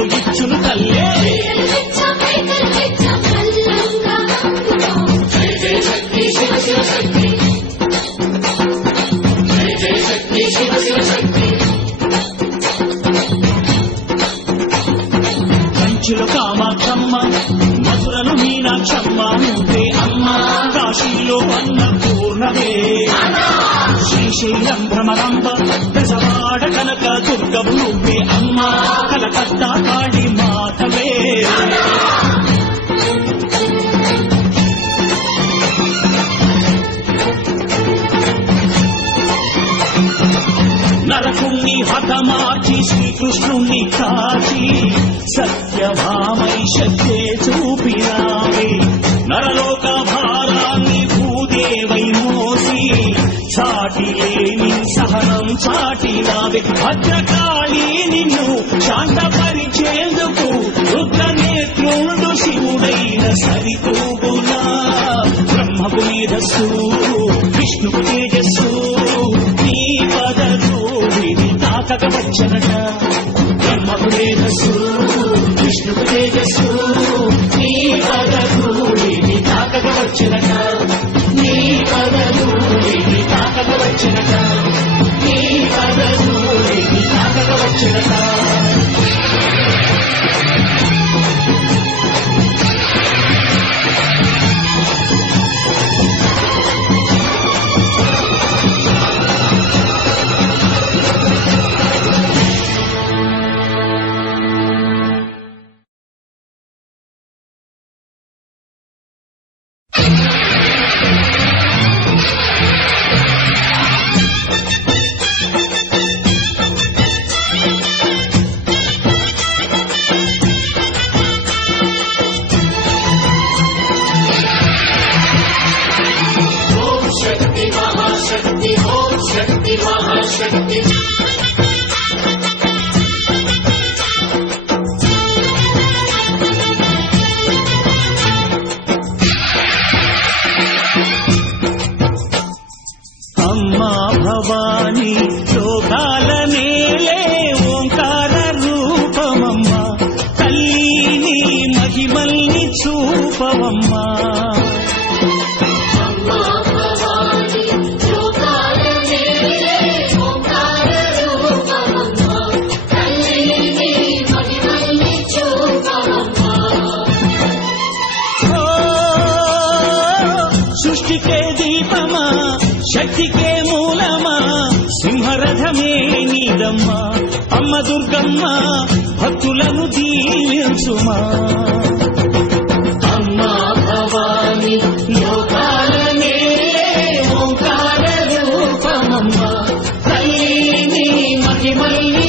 అడిగిన ఇచ్చును తల్లే. కంచులు కామాక్షమ్మ మధురలు మీనాక్షమ్మ నువ్వే అమ్మ కాశీలో అన్నపూర్ణవే. శ్రీశైలం భ్రమరంబ ఆడ కనక దుర్గం నువ్వే అమ్మ కలకత్తా కాళీ మాతవే నరకుణ్ణి హతమార్చి శ్రీకృష్ణుణ్ణి కాచి సత్యభామై శక్తే చూపినావే. నరలోక భారాన్ని భూదేవై మోసి చాటి లేని సహనం చాటి భద్రకాళి నిన్ను శాంతపరిచేందుకు రుద్రనేత్రుడు శివుడైన సరితూగునా. బ్రహ్మకు మేధస్సు విష్ణుకు తేజస్సు నీ పదరూడిని తాకక వచ్చనట బ్రహ్మకు మేధస్సు muchas gracias. మహాశక్తి అమ్మా దుర్గమ్మ అమ్మ దుర్గమ్మ భక్తులను దీవించుమా. అమ్మా భవాని లోకాలనే ఓంకార మహిమల్ని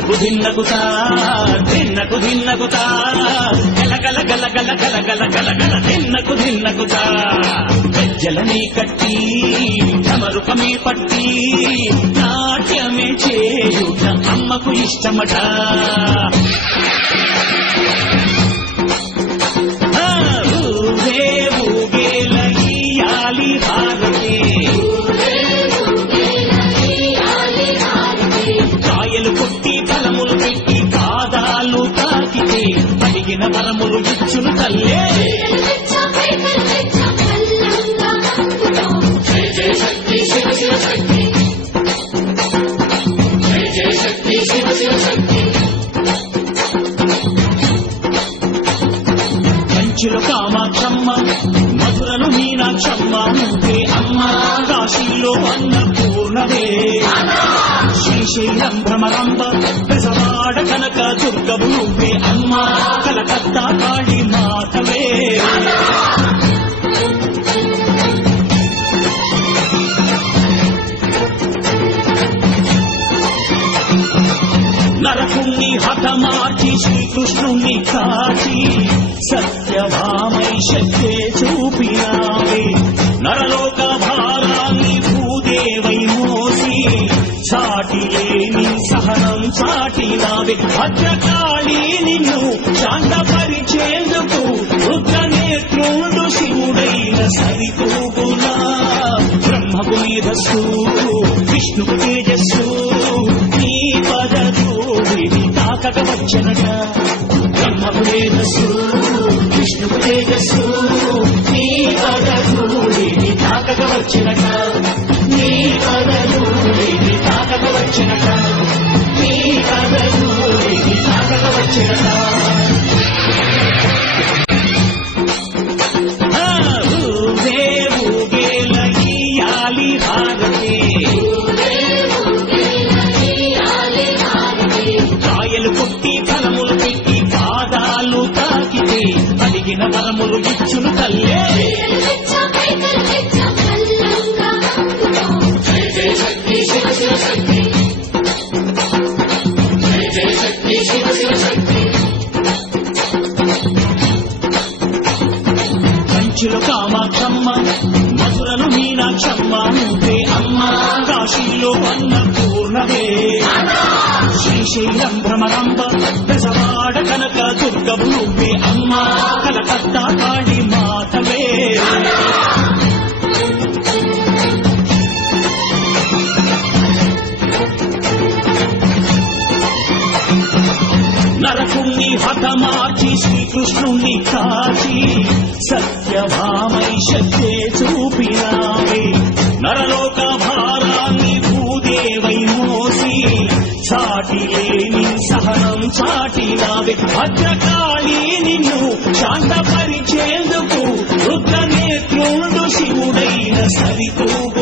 ధిన్నకు ధిన్నకుతా ధిన్నకు గల గల గలగల గలగల గలగల ధిన్నకు ధిన్నకుతా గజ్జలనే కట్టి సమరుపమే పట్టి. నాట్యమే చేయుట అమ్మకు ఇష్టమట. తగిన బలములు ఇచ్చును తల్లే. మంచులు కామాక్షమ్మ మధురలు మీనాక్షమ్మ నువ్వే అమ్మ కాశీలో అన్న పూర్ణవే శ్రీశైలం భ్రమరంబ ప్రసవ పెసవాడ కనక దుర్గము నువ్వే అమ్మ. కలకత్తా కాళీ మాతవే. నరకుణ్ణి హతమార్చి శ్రీకృష్ణుణ్ణి కాచి సత్యభామై చాటినావే భద్రకాళి నిన్ను శాంతపరిచేందుకు రుద్రనేత్రుడు శివుడైన సరితూగునా బ్రహ్మకు మేధస్సు విష్ణుకు తేజస్సు నీ పద తాకక వచ్చనట బ్రహ్మకు మేధస్సు విష్ణుకు తేజస్సు నీ పద తాకక వచ్చనట నీ పద తాకక వచ్చనట తగిన బలములు ఇచ్చును తల్లే. కంచులు కామాక్షమ్మ మధురలు మీనాక్షమ్మ నువ్వే అమ్మ. కాశీలో అన్న అన్నపూర్ణవే శ్రీశైలం భ్రమరంబ దశవాడ కనక దుర్గము నువ్వే అమ్మ. శ్రీకృష్ణుణ్ణి కాచి సత్యభామై శక్తే చూపినావే. నరలోక భారాన్ని భూదేవై మోసి చాటి లేని సహనం చాటినావే. భద్రకాళి నిన్ను శాంతపరిచేందుకు రుద్రనేత్రుడు శివుడైన సరితూగు